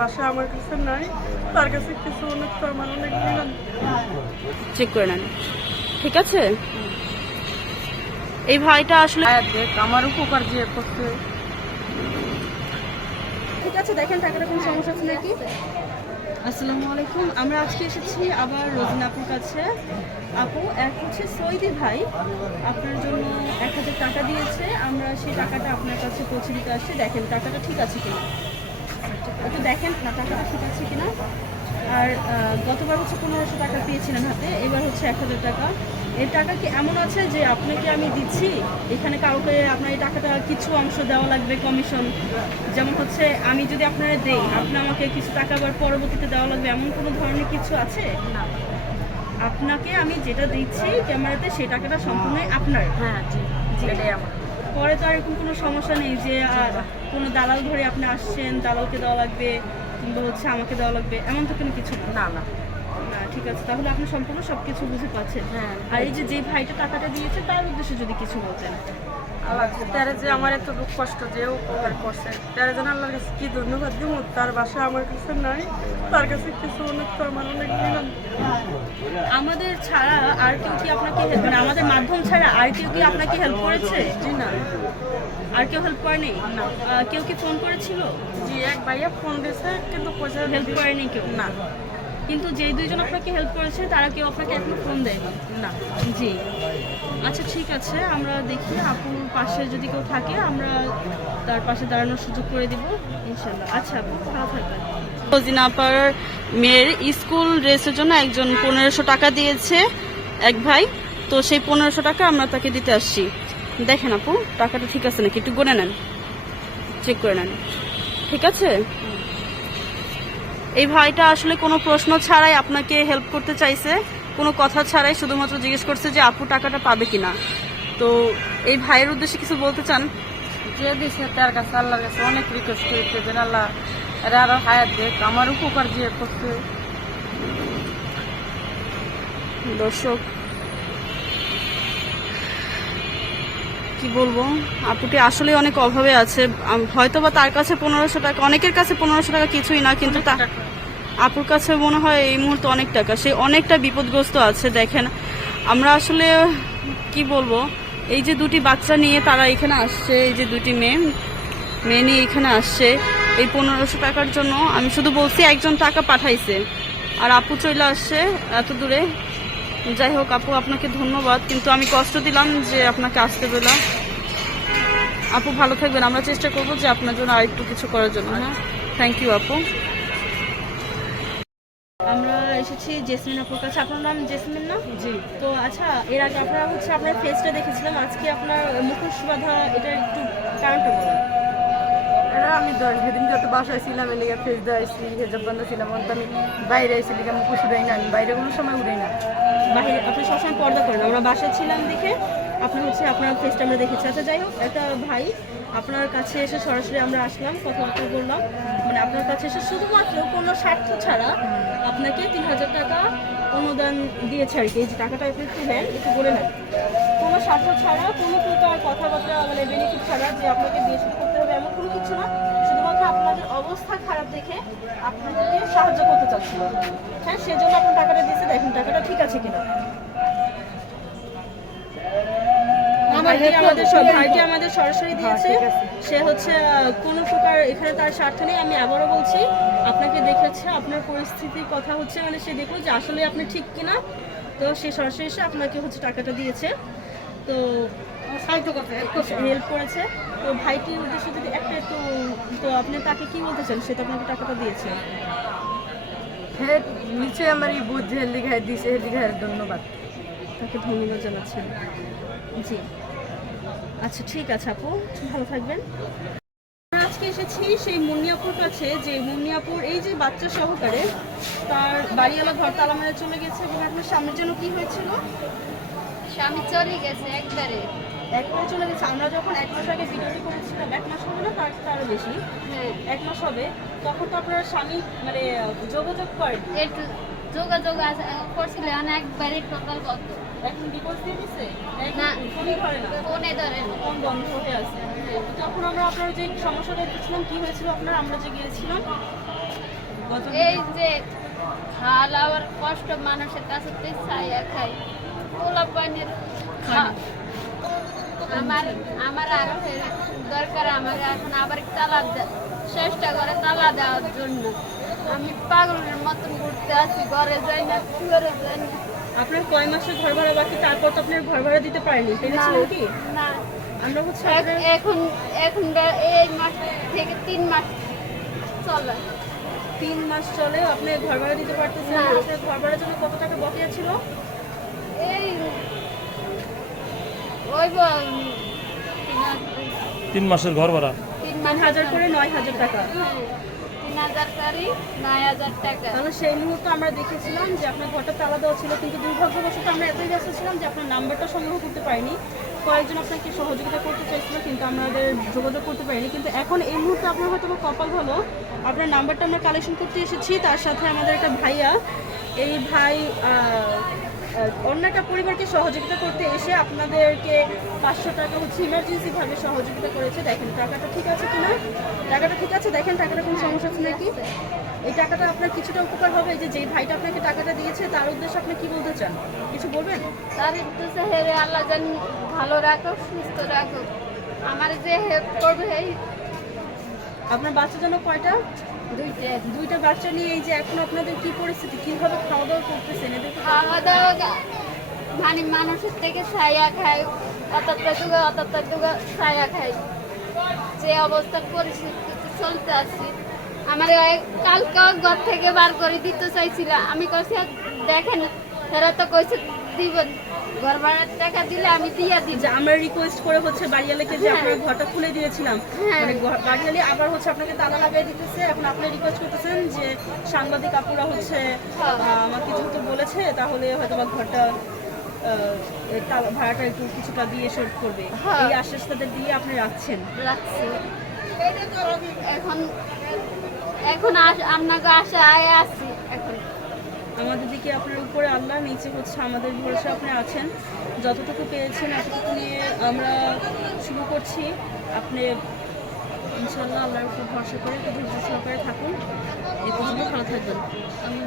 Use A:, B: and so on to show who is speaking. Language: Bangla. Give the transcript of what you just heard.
A: বাসা আমার কাছে নাই। তার কাছে কিছু অনেক তো আমার অনেক
B: চেক করে নেন। ঠিক আছে? এই ভাইটা আসলে
A: দেখ আমার উপকার যে করতে
B: ঠিক আছে দেখেন টাকাটা কোনো সমস্যা আছে নাকি? আসসালামু আলাইকুম আমরা আজকে এসেছি আবার রোজিনা আপুর কাছে। আপু এক হচ্ছে সৈদি ভাই আপনার জন্য এক হাজার টাকা দিয়েছে। আমরা সেই টাকাটা আপনার কাছে পৌঁছে দিতে আসছি। দেখেন টাকাটা ঠিক আছে কিনা। একটু দেখেন না টাকাটা ঠিক আছে কিনা। আর গতবার হচ্ছে পনেরোশো টাকা পেয়েছিলেন হাতে এবার হচ্ছে এক হাজার টাকা। এই টাকা কি এমন আছে যে আপনাকে আমি দিচ্ছি? এখানে কাউকে আপনার এই টাকাটা কিছু অংশ দেওয়া লাগবে কমিশন যেমন হচ্ছে আমি যদি আপনারা দেই আপনি আমাকে কিছু টাকা আবার পরবর্তীতে দেওয়া লাগবে এমন কোনো ধরনের কিছু আছে?
A: না।
B: আপনাকে আমি যেটা দিচ্ছি ক্যামেরাতে সেই টাকাটা সম্পূর্ণই আপনার।
A: হ্যাঁ জি।
B: জি।
A: আমার।
B: পরে তো আর এরকম কোনো সমস্যা নেই যে কোনো দালাল ধরে আপনি আসছেন দালালকে দেওয়া লাগবে কিংবা হচ্ছে আমাকে দেওয়া লাগবে এমন তো কোনো কিছু না।
A: না
B: ঠিক আছে। তাহলে আপনি সম্পূর্ণ সব কিছু বুঝে পাচ্ছেন।
A: হ্যাঁ।
B: আর এই যে যে ভাইটা টাকাটা দিয়েছে তার উদ্দেশ্যে যদি কিছু বলতেন।
A: তারা যে আমার এত দুঃখ কষ্ট যে উপকার করছে তারা যেন আল্লাহর কাছে কি ধন্যবাদ দিব? তার বাসা আমার কাছে নাই তার কাছে কিছু অনেক তো আমার অনেক
B: আমাদের ছাড়া আর কেউ কি আপনাকে help- মানে আমাদের মাধ্যম ছাড়া আর কেউ কি আপনাকে হেল্প করেছে?
A: জি না।
B: আর কেউ হেল্প করেনি?
A: না।
B: কেউ কি ফোন করেছিল?
A: জি এক ভাইয়া ফোন দিয়েছে কিন্তু পয়সা
B: হেল্প করেনি কেউ?
A: না।
B: কিন্তু যেই দুইজন আপনাকে হেল্প করেছে, তারা কেউ আপনাকে এখনও ফোন দেয়নি।
A: না,
B: জি। আচ্ছা ঠিক আছে, আমরা দেখি, আপুর পাশে যদি কেউ থাকে, আমরা তার পাশে দাঁড়ানোর সুযোগ করে দিব ইনশাল্লাহ আচ্ছা আপু, ভালো থাকবেন। মেয়ের স্কুল ড্রেসের জন্য একজন পনেরোশো টাকা দিয়েছে, এক ভাই। তো সেই পনেরোশো টাকা আমরা তাকে দিতে আসছি। দেখেন আপু, টাকাটা ঠিক আছে নাকি? একটু গনে নেন। চেক করে নেন। ঠিক আছে? এই ভাইটা আসলে কোনো প্রশ্ন ছাড়াই আপনাকে হেল্প করতে চাইছে কোনো কথা ছাড়াই শুধুমাত্র জিজ্ঞেস করছে যে আপু টাকাটা পাবে কিনা। তো এই ভাইয়ের উদ্দেশ্যে কিছু বলতে চান?
A: যে দিছে তার কাছে আল্লাহর কাছে অনেক রিকোয়েস্ট করেছে যেন আল্লাহ এরা আরও হায়ার দেখ আমার উপকার দিয়ে করতে
B: দর্শক কি বলব? আপুটি আসলে অনেক অভাবে আছে। হয়তো বা তার কাছে পনেরোশো টাকা অনেকের কাছে পনেরোশো টাকা কিছুই না কিন্তু তা আপুর কাছে মনে হয় এই মুহূর্তে অনেক টাকা। সে অনেকটা বিপদগ্রস্ত আছে দেখেন। আমরা আসলে কি বলব? এই যে দুটি বাচ্চা নিয়ে তারা এখানে আসছে এই যে দুটি মেয়ে মেয়ে নিয়ে এখানে আসছে এই পনেরোশো টাকার জন্য আমি শুধু বলছি একজন টাকা পাঠাইছে। আর আপু চলে আসছে এত দূরে। যাই হোক আপু আপনাকে ধন্যবাদ কিন্তু আমি কষ্ট দিলাম যে আপনাকে আসতে পেলাম। আপু ভালো থাকবেন। আমরা চেষ্টা করব যে আপনার জন্য আরেকটু কিছু করার জন্য হ্যাঁ? থ্যাংক ইউ আপু। আমরা এসেছি জেসমিন আপুর কাছে। আপনার নাম জেসমিন না?
A: জি।
B: তো আচ্ছা এর আগে আপনারা হচ্ছে আপনার ফেসটা দেখেছিলাম। আজকে আপনার মুখোশ বাঁধা এটা একটু কারণটা বলুন
A: আমি ধর সেদিন যত বাসায় ছিলাম এলিগা ফেস দেওয়াইছি হেজাব বান্ধা ছিলাম অন্ত আমি বাইরে আইছি লিগা আমি খুশি উড়াই না, আমি বাইরে কোনো সময় উড়াই না।
B: বাইরে আপনি সবসময় পর্দা করেন, আমরা বাসায় ছিলাম দেখে আপনার হচ্ছে আপনার ফেসটা আমরা দেখেছি। আচ্ছা যাই হোক, একটা ভাই আপনার কাছে এসে সরাসরি আমরা আসলাম, কথাবার্তা বললাম। মানে আপনার কাছে এসে শুধুমাত্র কোনো স্বার্থ ছাড়া আপনাকে তিন হাজার টাকা অনুদান দিয়েছে আর কি। এই যে টাকাটা আপনি নেন, একটু বলে নেন। কোনো স্বার্থ ছাড়া, কোনো প্রকার কথাবার্তা মানে বেনিফিট ছাড়া যে আপনাকে বিয়ে কিছু না শুধুমাত্র আপনাদের অবস্থা খারাপ দেখে আপনাদেরকে সাহায্য করতে চাচ্ছিল। হ্যাঁ সেজন্য আপনার টাকাটা দিয়েছে দেখুন টাকাটা ঠিক আছে কিনা। আমাদের সব- ভাইটি আমাদের সরাসরি দিয়েছে। সে হচ্ছে কোনো প্রকার এখানে তার স্বার্থ নেই আমি আবারও বলছি আপনাকে দেখেছে আপনার পরিস্থিতির কথা হচ্ছে মানে সে দেখল যে আসলে আপনি ঠিক কিনা। তো সে সরাসরি এসে আপনাকে হচ্ছে টাকাটা দিয়েছে। তো হেল্প করেছে তো ভাইটির উদ্দেশ্যে যদি তো আপনি তাকে কি বলতে চান? সে তো আপনাকে টাকাটা দিয়েছে।
A: হ্যাঁ নিচে আমার এই বুঝ যে লিখায় দিছে। হে লিখায় ধন্যবাদ।
B: তাকে ধন্যবাদ জানাচ্ছেন জি। আচ্ছা ঠিক আছে আপু। ভালো থাকবেন। আমরা আজকে এসেছি সেই মুন্নিয়াপুর কাছে যে মুন্নিয়াপুর এই যে বাচ্চা সহকারে তার বাড়িওয়ালা ঘর তালা মেরে চলে গেছে এবং আপনার সামনের জন্য কি হয়েছিল?
C: স্বামী চলে গেছে একবারে।
B: একবার চলে গেছে। আমরা যখন এক মাস আগে ভিডিওটি এক মাস হবে না তার তারও বেশি।
C: হ্যাঁ।
B: এক মাস হবে। তখন তো আপনার স্বামী মানে যোগাযোগ করেন।
C: যোগাযোগ আছে- করছিল মানে একবারে টোটাল কত
B: এখন ডিভোর্স দিয়ে দিছে?
C: না।
B: ফোনই ধরে না?
C: ফোনে ধরে।
B: ফোন বন্ধ হয়ে আছে। তখন আমরা আপনার যে সমস্যাটা দেখছিলাম কি হয়েছিল আপনার? আমরা যে গিয়েছিলাম
C: এই যে খাওয়া কষ্ট মানুষের কাছে তো চাইয়া খাই। পোলা পানির আমার আমার আরও দরকার আমার এখন আবার তালা চেষ্টা করে তালা দেওয়ার জন্য। আমি পাগলের মতন ঘুরতে আছি ঘরে যাই না ঘরে যাই না।
B: আপনার কয় মাসের ঘর ভাড়া বাকি? তারপর তো আপনার ঘর ভাড়া দিতে পারেনি পেরেছিলেন কি?
C: না।
B: আমরা হচ্ছে
C: এখন এখন এই মাস থেকে তিন মাস চলে।
B: তিন মাস চলে আপনি ঘর ভাড়া দিতে পারতেছেন আপনার ঘর ভাড়ার জন্য কত টাকা বকেয়া ছিল
C: এই ওই ব- তিন
D: মাসের ঘর ভাড়া?
C: তিন
B: হাজার করে নয় হাজার টাকা।
C: হ্যাঁ, তিন হাজার করি নয় হাজার টাকা।
B: তাহলে সেই মুহূর্তে আমরা দেখেছিলাম যে আপনার ঘরটা তালা দেওয়া ছিল কিন্তু দুর্ভাগ্যবশত আমরা এতই ব্যস্ত ছিলাম যে আপনার নাম্বারটা সংগ্রহ করতে পারিনি। কয়েকজন আপনাকে সহযোগিতা করতে চাইছিল কিন্তু আমাদের যোগাযোগ করতে পারিনি। কিন্তু এখন এই মুহূর্তে আপনার হয়তো বা কপাল ভালো। আপনার নাম্বারটা আমরা কালেকশন করতে এসেছি তার সাথে আমাদের একটা ভাইয়া। এই ভাই অন্য একটা পরিবারকে সহযোগিতা করতে এসে আপনাদেরকে পাঁচশো টাকা হচ্ছে ইমার্জেন্সি ভাবে সহযোগিতা করেছে। দেখেন, টাকাটা ঠিক আছে কিনা? টাকাটা ঠিক আছে? দেখেন, টাকাটা কোনো সমস্যা আছে নাকি? এই টাকাটা আপনার কিছুটা উপকার হবে। যে, যেই ভাইটা আপনাকে টাকাটা দিয়েছে, তার উদ্দেশ্যে আপনি কি বলতে চান? কিছু বলবেন?
C: তার উদ্দেশ্যে হেরে আল্লাহ যেন ভালো রাখো সুস্থ রাখো আমার যে হেল্প করবে, এই
B: আপনার বাচ্চা জন্য কয়টা?
C: দুইটা
B: বাচ্চা নিয়ে এই যে এখন আপনাদের কি পরিস্থিতি? কীভাবে খাওয়া দাওয়া করতেছেন এদেরকে
C: খাওয়া দাওয়া মানে মানুষের থেকে ছায়া খায় অতটা দুগা অতটা দুগা ছায়া খায় যে অবস্থার পরিস্থিতি চলতে আছি। আমার কালকে ঘর থেকে বার করে দিতে চাইছিল। আমি কইছি দেখেন এরা তো কইছে দিব ঘর ভাড়ার টাকা দিলে আমি দিয়া
B: যে আমরা রিকোয়েস্ট করে হচ্ছে বাড়িয়ালাকে যে আপনার ঘরটা খুলে দিয়েছিলাম।
C: হ্যাঁ।
B: মানে আবার হচ্ছে আপনাকে তালা লাগাই দিতেছে। এখন আপনি রিকোয়েস্ট করতেছেন যে সাংবাদিক আপুরা হচ্ছে
C: হ্যাঁ।
B: আমাকে যেহেতু বলেছে তাহলে হয়তো বা ঘরটা ভাড়াটা একটু কিছুটা দিয়ে শোধ করবে।
C: হ্যাঁ।
B: এই আশ্বাস তাদের দিয়ে আপনি রাখছেন?
C: রাখছি। এখন এখন আস- আপনাকে আশায় আছি। এখন
B: আমাদের দিকে আপনার উপরে আল্লাহ, নিচে হচ্ছে আমাদের ভরসা আপনি আছেন। যতটুকু পেয়েছেন এতটুকু নিয়ে আমরা শুরু করছি। আপনি ইনশাল্লাহ আল্লাহর উপর ভরসা করে ধৈর্য সহকারে থাকুন। এ পর্যন্ত ভালো থাকবেন। আমি